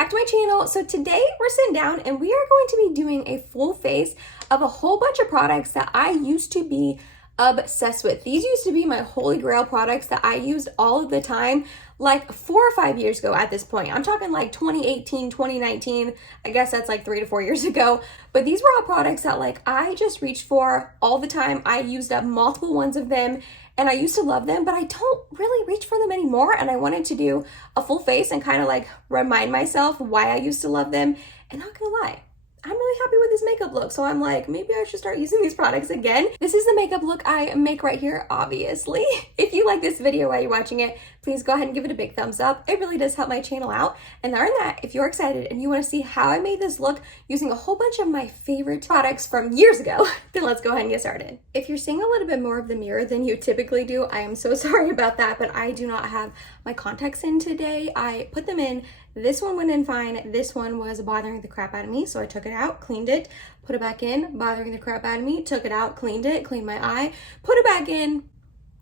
back to my channel. So today we're sitting down and we are going to be doing a full face of a whole bunch of products that I used to be obsessed with. These used to be my holy grail products that I used all of the time, like 4 or 5 years ago at this point. I'm talking like 2018, 2019. I guess that's like 3 to 4 years ago. But these were all products that like I just reached for all the time. I used up multiple ones of them and I used to love them, but I don't really reach for them anymore. And I wanted to do a full face and kind of like remind myself why I used to love them. And not gonna lie, I'm really happy with this makeup look. So I'm like, maybe I should start using these products again. This is the makeup look I make right here, obviously. If you like this video while you're watching it, please go ahead and give it a big thumbs up. It really does help my channel out. And other than that, if you're excited and you want to see how I made this look using a whole bunch of my favorite products from years ago, then let's go ahead and get started. If you're seeing a little bit more of the mirror than you typically do, I am so sorry about that, but I do not have my contacts in today. I put them in. This one went in fine. This one was bothering the crap out of me, so I took it out, cleaned it, put it back in, bothering the crap out of me, took it out, cleaned it, cleaned my eye, put it back in.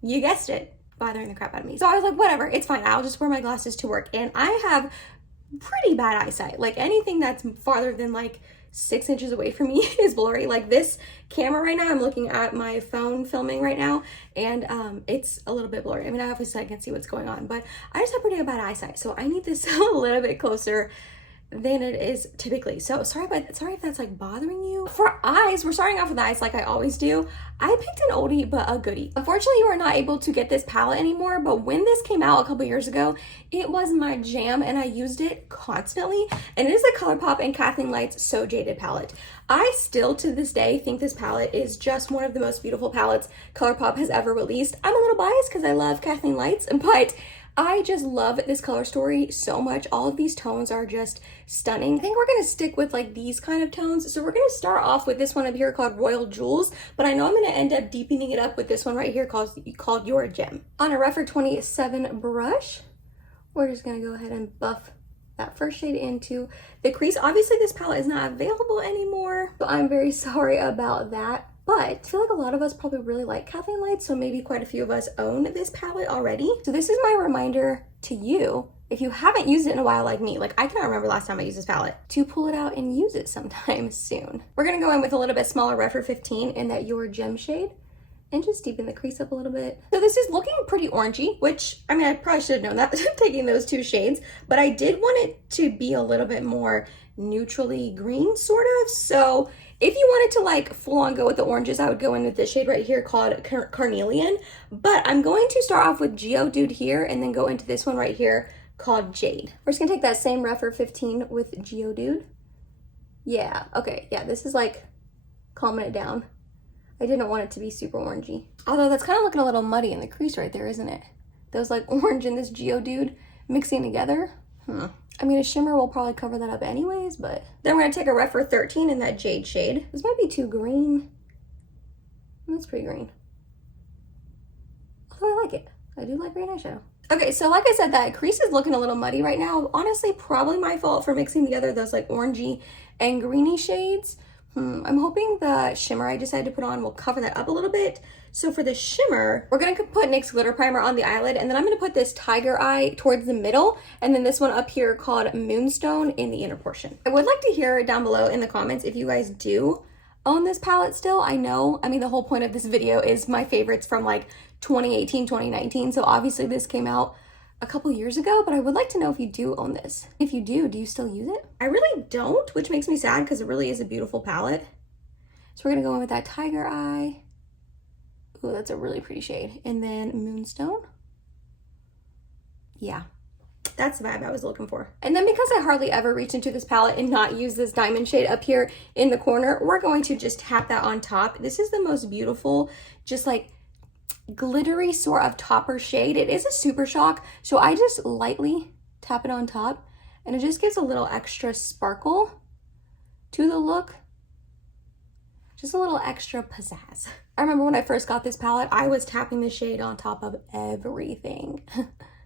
You guessed it, bothering the crap out of me. So I was like, whatever, it's fine. I'll just wear my glasses to work. And I have pretty bad eyesight. Like anything that's farther than like 6 inches away from me is blurry. Like this camera right now, I'm looking at my phone filming right now, and it's a little bit blurry. I mean, obviously I can see whatty going on, but I just have pretty bad eyesight, so I need this a little bit closer than it is typically. So sorry if that's like bothering you. For eyes, we're starting off with eyes like I always do. I picked an oldie but a goodie. Unfortunately, you are not able to get this palette anymore, but when this came out a couple years ago, it was my jam and I used it constantly. And it is the Colourpop and Kathleen Light's So Jaded palette. I still to this day think this palette is just one of the most beautiful palettes Colourpop has ever released. I'm a little biased because I love Kathleen Light's, but I just love this color story so much. All of these tones are just stunning. I think we're gonna stick with like these kind of tones. So we're gonna start off with this one up here called Royal Jewels, but I know I'm gonna end up deepening it up with this one right here called Your Gem. On a Referral 27 brush, we're just gonna go ahead and buff that first shade into the crease. Obviously this palette is not available anymore, so I'm very sorry about that. But I feel like a lot of us probably really like Kathleen Light, so maybe quite a few of us own this palette already. So this is my reminder to you, if you haven't used it in a while like me, like I cannot remember last time I used this palette, to pull it out and use it sometime soon. We're gonna go in with a little bit smaller Referral 15 in that Your Gem shade and just deepen the crease up a little bit. So this is looking pretty orangey, which, I mean, I probably should have known that taking those 2 shades, but I did want it to be a little bit more neutrally green, sort of. So if you wanted to like full on go with the oranges, I would go in with this shade right here called Carnelian. But I'm going to start off with Geodude here and then go into this one right here called Jade. We're just gonna take that same Referral 15 with Geodude. Yeah, okay, yeah, this is like calming it down. I didn't want it to be super orangey. Although that's kind of looking a little muddy in the crease right there, isn't it? Those like orange and this Geodude mixing together. I mean, a shimmer will probably cover that up anyways, but then we're gonna take a Referral 13 in that Jade shade. This might be too green. That's pretty green. Although I like it. I do like green eyeshadow. Okay, so like I said, that crease is looking a little muddy right now. Honestly, probably my fault for mixing together those like orangey and greeny shades. I'm hoping the shimmer I decided to put on will cover that up a little bit. So for the shimmer, we're gonna put NYX glitter primer on the eyelid, and then I'm gonna put this tiger eye towards the middle, and then this one up here called Moonstone in the inner portion. I would like to hear down below in the comments if you guys do own this palette still. I know, I mean, the whole point of this video is my favorites from like 2018, 2019. So obviously this came out a couple years ago, but I would like to know if you do own this. If you do you still use it? I really don't, which makes me sad because it really is a beautiful palette. So we're gonna go in with that tiger eye. Ooh, that's a really pretty shade. And then Moonstone. Yeah, that's the vibe I was looking for. And then because I hardly ever reach into this palette and not use this diamond shade up here in the corner, we're going to just tap that on top. This is the most beautiful, just like glittery sort of topper shade. It is a super shock, so I just lightly tap it on top and it just gives a little extra sparkle to the look, just a little extra pizzazz. I remember when I first got this palette, I was tapping the shade on top of everything.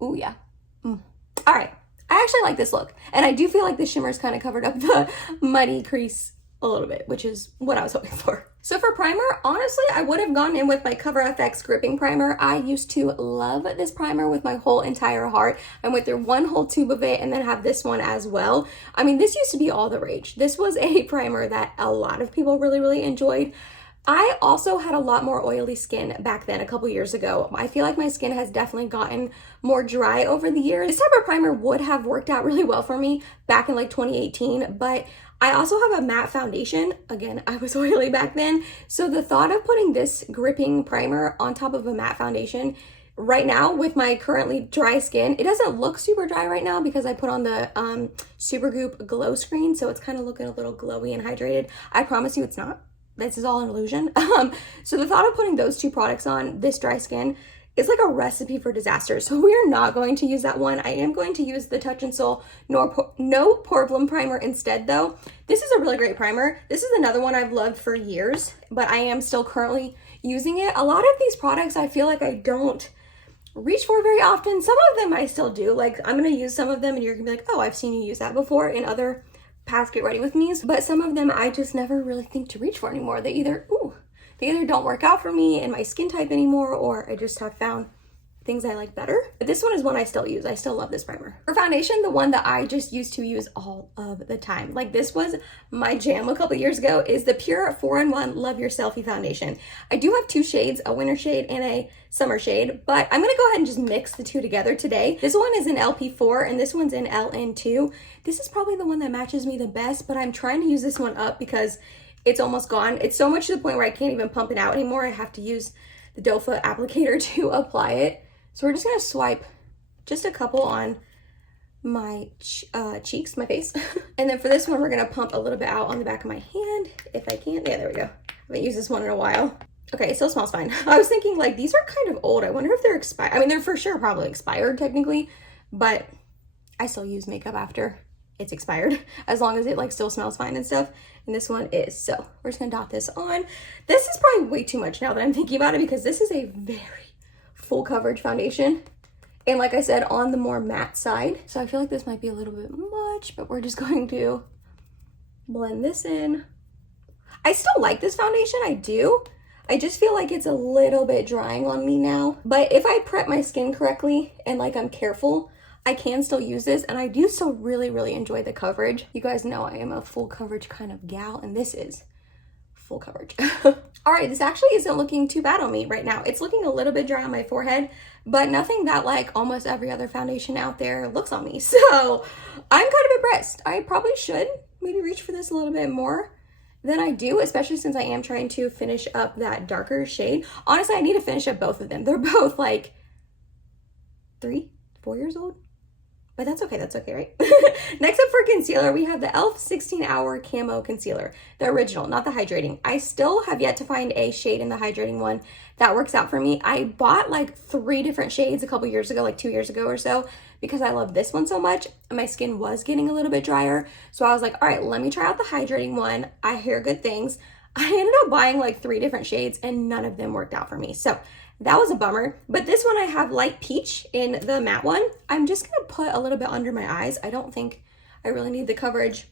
Ooh, yeah. All right, I actually like this look, and I do feel like the shimmer's kind of covered up the muddy crease a little bit, which is what I was hoping for. So for primer, honestly, I would have gone in with my Cover FX gripping primer. I used to love this primer with my whole entire heart. I went through one whole tube of it and then have this one as well. I mean, this used to be all the rage. This was a primer that a lot of people really enjoyed. I also had a lot more oily skin back then, a couple years ago. I feel like my skin has definitely gotten more dry over the years. This type of primer would have worked out really well for me back in like 2018, but I also have a matte foundation. Again, I was oily back then. So the thought of putting this gripping primer on top of a matte foundation right now with my currently dry skin, it doesn't look super dry right now because I put on the Supergoop glow screen. So it's kind of looking a little glowy and hydrated. I promise you it's not. This is all an illusion. So the thought of putting those two products on this dry skin is like a recipe for disaster. So we are not going to use that one. I am going to use the Touch in Sol No Pore Bloom Primer instead though. This is a really great primer. This is another one I've loved for years, but I am still currently using it. A lot of these products I feel like I don't reach for very often. Some of them I still do. Like I'm gonna use some of them and you're gonna be like, oh, I've seen you use that before in other past Get Ready With Me's, but some of them I just never really think to reach for anymore. They either don't work out for me and my skin type anymore, or I just have found things I like better. But this one is one I still use. I still love this primer. For foundation, the one that I just used to use all of the time, like this was my jam a couple years ago, is the Pure 4-in-1 Love Your Selfie Foundation. I do have two shades, a winter shade and a summer shade, but I'm gonna go ahead and just mix the two together today. This one is in LP4 and this one's in LN2. This is probably the one that matches me the best, but I'm trying to use this one up because it's almost gone. It's so much to the point where I can't even pump it out anymore. I have to use the doe foot applicator to apply it. So we're just gonna swipe just a couple on my cheeks, my face. And then for this one, we're gonna pump a little bit out on the back of my hand, if I can. Yeah, there we go. I haven't used this one in a while. Okay, it still smells fine. I was thinking like, these are kind of old. I wonder if they're expired. I mean, they're for sure probably expired technically, but I still use makeup after it's expired, as long as it like still smells fine and stuff. And this one is, so we're just gonna dot this on. This is probably way too much now that I'm thinking about it because this is a very full coverage foundation. And like I said, on the more matte side. So I feel like this might be a little bit much, but we're just going to blend this in. I still like this foundation, I do. I just feel like it's a little bit drying on me now. But if I prep my skin correctly and like I'm careful, I can still use this, and I do still really enjoy the coverage. You guys know I am a full coverage kind of gal, and this is full coverage. All right, this actually isn't looking too bad on me right now. It's looking a little bit dry on my forehead, but nothing that like almost every other foundation out there looks on me. So I'm kind of impressed. I probably should maybe reach for this a little bit more than I do, especially since I am trying to finish up that darker shade. Honestly, I need to finish up both of them. They're both like 3, 4 years old. But that's okay, right? Next up for concealer, we have the e.l.f. 16 Hour Camo Concealer, the original, not the hydrating. I still have yet to find a shade in the hydrating one that works out for me. I bought like 3 different shades a couple years ago, like 2 years ago or so, because I love this one so much. My skin was getting a little bit drier. So I was like, all right, let me try out the hydrating one. I hear good things. I ended up buying like 3 different shades and none of them worked out for me. So that was a bummer. But this one I have light peach in the matte one. I'm just gonna put a little bit under my eyes. I don't think I really need the coverage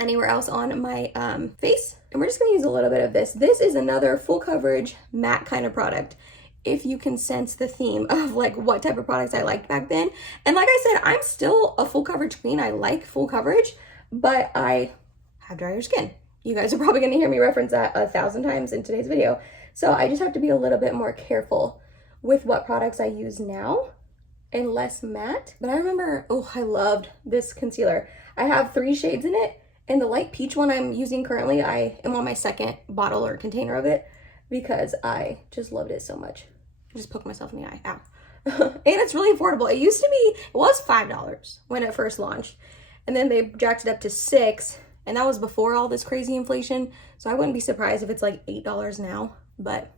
anywhere else on my face. And we're just gonna use a little bit of this. This is another full coverage matte kind of product, if you can sense the theme of like what type of products I liked back then. And like I said, I'm still a full coverage queen. I like full coverage, but I have drier skin. You guys are probably gonna hear me reference that 1,000 times in today's video. So I just have to be a little bit more careful with what products I use now and less matte. But I remember, oh, I loved this concealer. I have 3 shades in it, and the light peach one I'm using currently, I am on my second bottle or container of it because I just loved it so much. I just poked myself in the eye, ow. And it's really affordable. It was $5 when it first launched, and then they jacked it up to $6, and that was before all this crazy inflation. So I wouldn't be surprised if it's like $8 now, but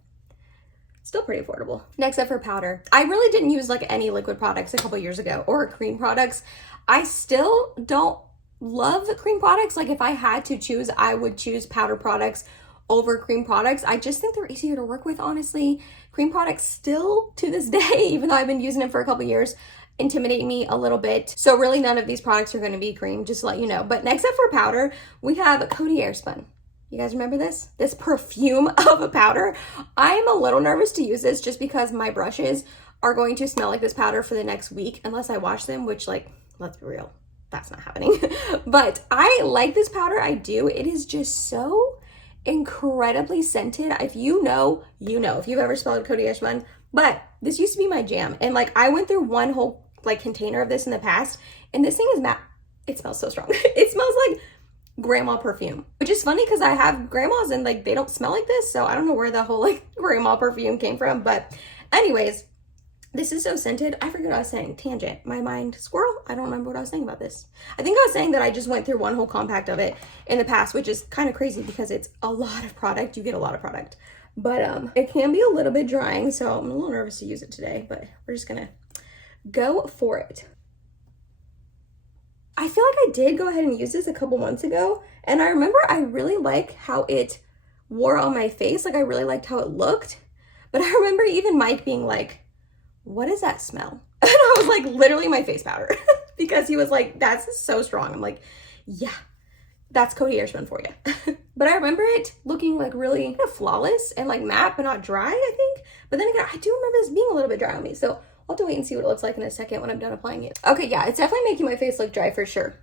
still pretty affordable. Next up for powder. I really didn't use like any liquid products a couple years ago or cream products. I still don't love cream products. Like if I had to choose, I would choose powder products over cream products. I just think they're easier to work with, honestly. Cream products still to this day, even though I've been using them for a couple years, intimidating me a little bit. So really none of these products are going to be cream, just to let you know. But next up for powder, we have Coty Airspun. You guys remember this? This perfume of a powder. I am a little nervous to use this just because my brushes are going to smell like this powder for the next week unless I wash them, which, like, let's be real, that's not happening. But I like this powder, I do. It is just so incredibly scented. If you know, you know, if you've ever smelled Coty Airspun. But this used to be my jam. And like, I went through one whole like container of this in the past, and this thing is matte. It smells so strong. It smells like grandma perfume, which is funny because I have grandmas and like they don't smell like this. So I don't know where the whole like grandma perfume came from. But anyways, this is so scented. I forget what I was saying. Tangent. My mind squirrel. I don't remember what I was saying about this. I think I was saying that I just went through one whole compact of it in the past, which is kind of crazy because it's a lot of product. You get a lot of product. But it can be a little bit drying, so I'm a little nervous to use it today, but we're just gonna go for it. I feel like I did go ahead and use this a couple months ago, and I remember I really like how it wore on my face. Like, I really liked how it looked, but I remember even Mike being like, what is that smell? And I was like, literally my face powder, because he was like, that's so strong. I'm like, yeah, that's Coty Airspun for you. But I remember it looking like really kind of flawless and like matte, but not dry, I think. But then again, I do remember this being a little bit dry on me. So I'll have to wait and see what it looks like in a second when I'm done applying it. Okay, yeah, it's definitely making my face look dry for sure,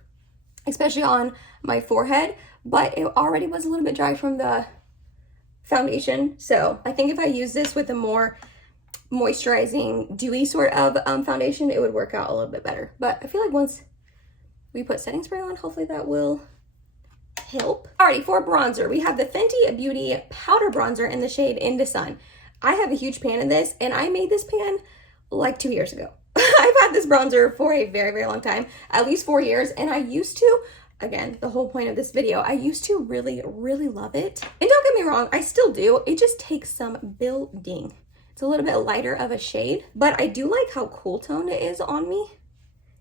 especially on my forehead. But it already was a little bit dry from the foundation. So I think if I use this with a more moisturizing, dewy sort of foundation, it would work out a little bit better. But I feel like once we put setting spray on, hopefully that will help. Alrighty, for bronzer, we have the Fenty Beauty Powder Bronzer in the shade Into Sun. I have a huge pan in this, and I made this pan like 2 years ago. I've had this bronzer for a very, very long time, at least 4 years, and I used to, again, the whole point of this video, I used to really, really love it. And don't get me wrong, I still do. It just takes some building. It's a little bit lighter of a shade, but I do like how cool toned it is on me.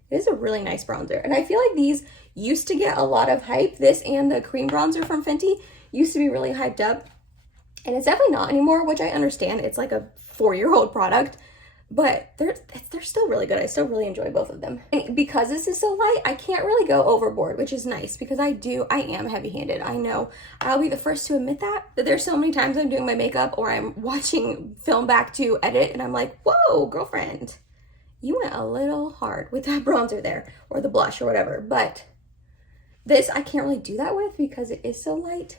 It is a really nice bronzer, and I feel like these used to get a lot of hype. This and the cream bronzer from Fenty used to be really hyped up, and it's definitely not anymore, which I understand. It's like a 4-year-old product, but they're still really good. I still really enjoy both of them. And because this is so light, I can't really go overboard, which is nice because I am heavy-handed. I know. I'll be the first to admit that there's so many times I'm doing my makeup or I'm watching film back to edit, and I'm like, whoa, girlfriend, you went a little hard with that bronzer there, or the blush or whatever. But this I can't really do that with because it is so light,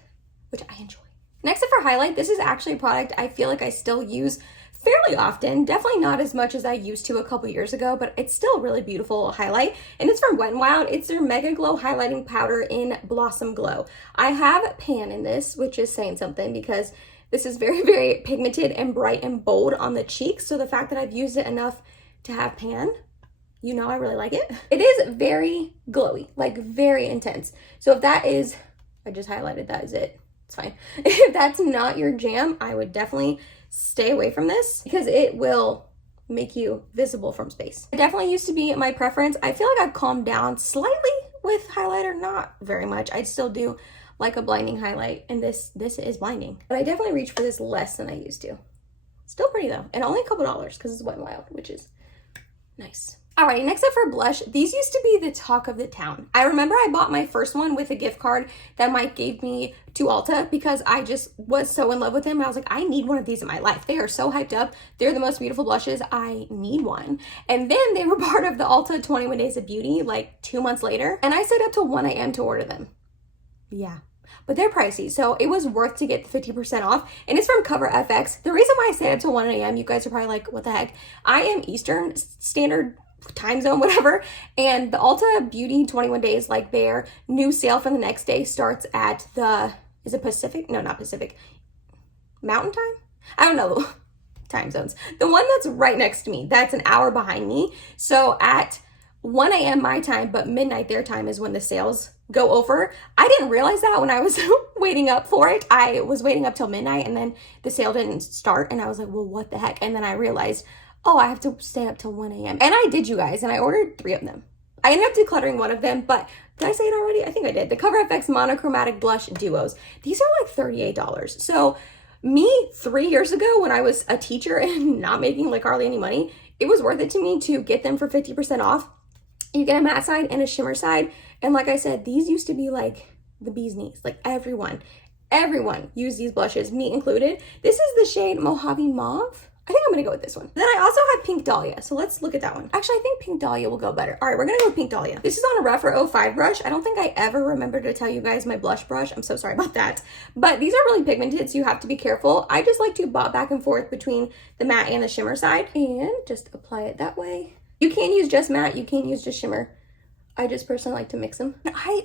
which I enjoy. Next up for highlight, this is actually a product I feel like I still use fairly often. Definitely not as much as I used to a couple years ago, but it's still a really beautiful highlight. And it's from Wet n Wild. It's their Mega Glow Highlighting Powder in Blossom Glow. I have pan in this, which is saying something because this is very, very pigmented and bright and bold on the cheeks. So the fact that I've used it enough to have pan, you know I really like it. It is very glowy, like very intense. So if that is, I just highlighted that, is it? It's fine. If that's not your jam, I would definitely stay away from this because it will make you visible from space. It definitely used to be my preference. I feel like I've calmed down slightly with highlighter, not very much. I still do like a blinding highlight, and this is blinding. But I definitely reach for this less than I used to. Still pretty though, and only a couple dollars because it's Wet n Wild, which is nice. Alrighty, next up for blush, these used to be the talk of the town. I remember I bought my first one with a gift card that Mike gave me to Ulta because I just was so in love with them. And I was like, I need one of these in my life. They are so hyped up. They're the most beautiful blushes. I need one. And then they were part of the Ulta 21 Days of Beauty like 2 months later. And I stayed up till 1 a.m. to order them. Yeah. But they're pricey, so it was worth to get the 50% off. And it's from Cover FX. The reason why I stayed up till 1 a.m., you guys are probably like, what the heck? I am Eastern Standard time zone, whatever, and the Ulta Beauty 21 Days, like their new sale for the next day starts at the, is it Pacific? No, not Pacific. Mountain time? I don't know time zones. The one that's right next to me, that's an hour behind me. So at 1 a.m. my time, but midnight their time is when the sales go over. I didn't realize that when I was waiting up for it. I was waiting up till midnight and then the sale didn't start and I was like, well, what the heck? And then I realized, oh, I have to stay up till 1 a.m. And I did, you guys, and I ordered 3 of them. I ended up decluttering one of them, but did I say it already? I think I did. The Cover FX Monochromatic Blush Duos. These are like $38. So me 3 years ago when I was a teacher and not making like hardly any money, it was worth it to me to get them for 50% off. You get a matte side and a shimmer side. And like I said, these used to be like the bee's knees. Like everyone used these blushes, me included. This is the shade Mojave Mauve. I think I'm gonna go with this one. Then I also have Pink Dahlia, so let's look at that one. Actually, I think Pink Dahlia will go better. All right, we're gonna go with Pink Dahlia. This is on a Referral 05 brush. I don't think I ever remembered to tell you guys my blush brush. I'm so sorry about that. But these are really pigmented, so you have to be careful. I just like to bob back and forth between the matte and the shimmer side and just apply it that way. You can use just matte, you can use just shimmer. I just personally like to mix them.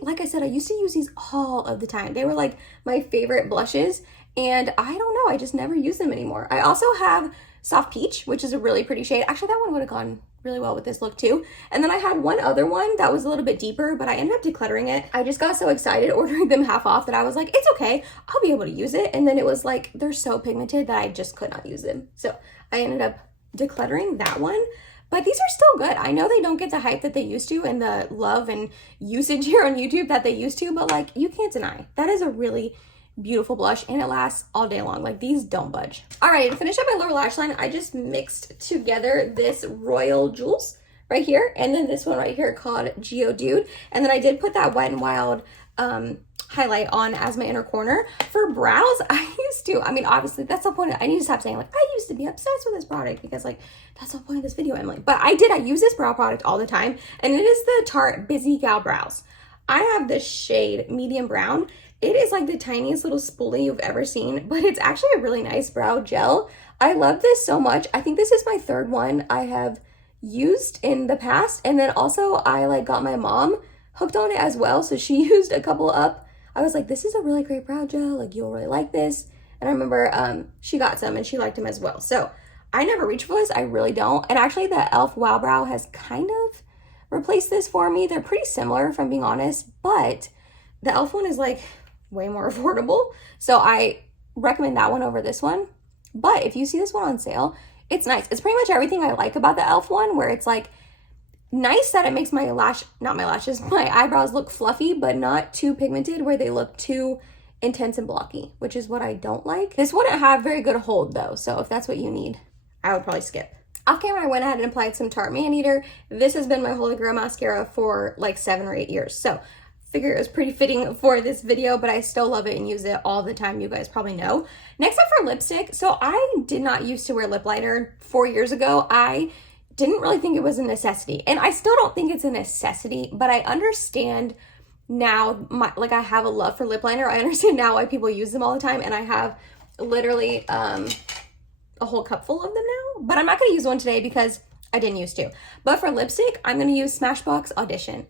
Like I said, I used to use these all of the time. They were like my favorite blushes, and I don't know, I just never use them anymore. I also have Soft Peach, which is a really pretty shade. Actually, that one would have gone really well with this look too. And then I had one other one that was a little bit deeper, but I ended up decluttering it. I just got so excited ordering them half off that I was like, it's okay, I'll be able to use it. And then it was like, they're so pigmented that I just could not use them. So I ended up decluttering that one. But these are still good. I know they don't get the hype that they used to and the love and usage here on YouTube that they used to, but like, you can't deny that is a really beautiful blush and it lasts all day long. Like, these don't budge. All right, to finish up my lower lash line, I just mixed together this Royal Jewels right here and then this one right here called Geodude. And then I did put that Wet n Wild highlight on as my inner corner. For brows, I used to, I mean, obviously that's the point. I need to stop saying like, I used to be obsessed with this product, because like, that's the point of this video, Emily. But I use this brow product all the time, and it is the Tarte Busy Gal Brows. I have this shade medium brown. It is like the tiniest little spoolie you've ever seen, but it's actually a really nice brow gel. I love this so much. I think this is my third one I have used in the past. And then also I like got my mom hooked on it as well. So she used a couple up. I was like, this is a really great brow gel. Like, you'll really like this. And I remember she got some and she liked them as well. So I never reach for this. I really don't. And actually the e.l.f. Wow Brow has kind of replaced this for me. They're pretty similar, if I'm being honest, but the e.l.f. one is like way more affordable. So I recommend that one over this one. But if you see this one on sale, it's nice. It's pretty much everything I like about the e.l.f. one, where it's like nice that it makes my my eyebrows look fluffy, but not too pigmented where they look too intense and blocky, which is what I don't like. This wouldn't have very good hold though. So if that's what you need, I would probably skip. Off camera, I went ahead and applied some Tarte Man Eater. This has been my Holy Grail mascara for like 7 or 8 years. So figure it was pretty fitting for this video, but I still love it and use it all the time. You guys probably know. Next up for lipstick. So I did not used to wear lip liner 4 years ago. I didn't really think it was a necessity, and I still don't think it's a necessity, but I understand now, like I have a love for lip liner. I understand now why people use them all the time, and I have literally a whole cup full of them now, but I'm not going to use one today because I didn't used to. But for lipstick, I'm going to use Smashbox Audition.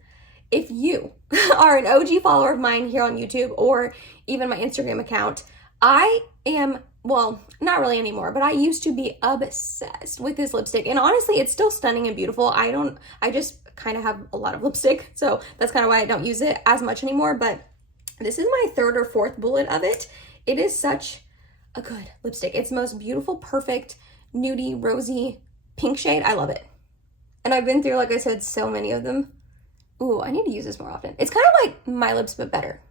If you are an OG follower of mine here on YouTube or even my Instagram account, I am, well, not really anymore, but I used to be obsessed with this lipstick. And honestly, it's still stunning and beautiful. I just kind of have a lot of lipstick, so that's kind of why I don't use it as much anymore. But this is my 3rd or 4th bullet of it. It is such a good lipstick. It's the most beautiful, perfect, nudie, rosy, pink shade. I love it. And I've been through, like I said, so many of them. Ooh, I need to use this more often. It's kind of like My Lips, but better.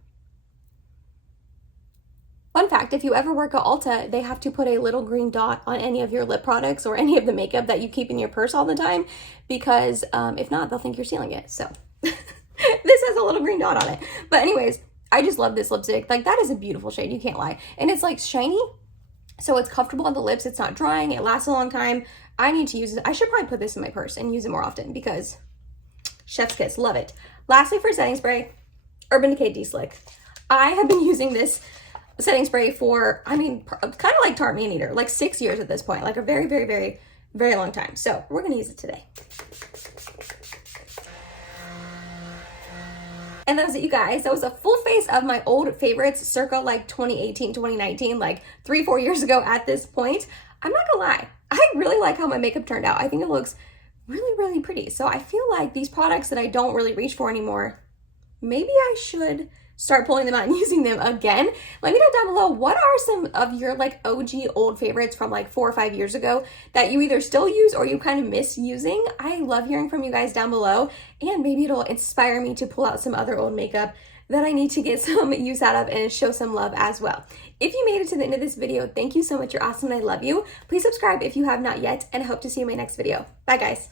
Fun fact, if you ever work at Ulta, they have to put a little green dot on any of your lip products or any of the makeup that you keep in your purse all the time, because if not, they'll think you're stealing it. So this has a little green dot on it. But anyways, I just love this lipstick. Like, that is a beautiful shade, you can't lie. And it's like shiny, so it's comfortable on the lips. It's not drying. It lasts a long time. I need to use it. I should probably put this in my purse and use it more often, because chef's kiss, love it. Lastly, for setting spray, Urban Decay De-Slick. I have been using this setting spray for, I mean, kind of like Tarte Man Eater, like 6 years at this point, like a very, very, very, very long time. So we're gonna use it today. And that was it, you guys. That was a full face of my old favorites circa like 2018, 2019, like 3-4 years ago at this point. I'm not gonna lie, I really like how my makeup turned out. I think it looks really, really pretty. So I feel like these products that I don't really reach for anymore, maybe I should start pulling them out and using them again. Let me know down below, what are some of your like OG old favorites from like 4 or 5 years ago that you either still use or you kind of miss using? I love hearing from you guys down below, and maybe it'll inspire me to pull out some other old makeup that I need to get some use out of and show some love as well. If you made it to the end of this video, thank you so much. You're awesome and I love you. Please subscribe if you have not yet, and I hope to see you in my next video. Bye guys.